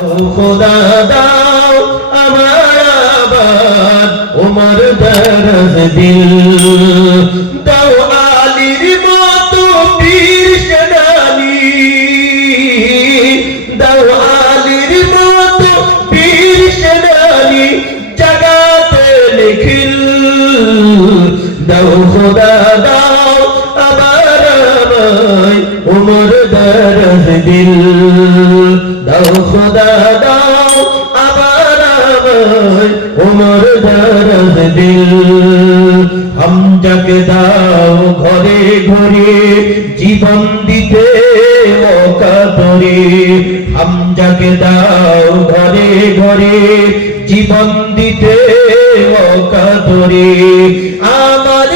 খোদা দাও, আমার আবার ওমর দরজ দিল। দাও আলীর মতো পীর সেনানি। দাও আলীর মতো নিখিল। দাও, আবার আমায় উমর দরজ দিল। দাও খোদা দাও, আবার আমায় ওমর দারাজ দিল। হামজাকে দাও ঘরে ঘরে, জীবন দিতে মকা ধরে। হামজাকে দাও ঘরে ঘরে, জীবন দিতে মকা ধরে। আমার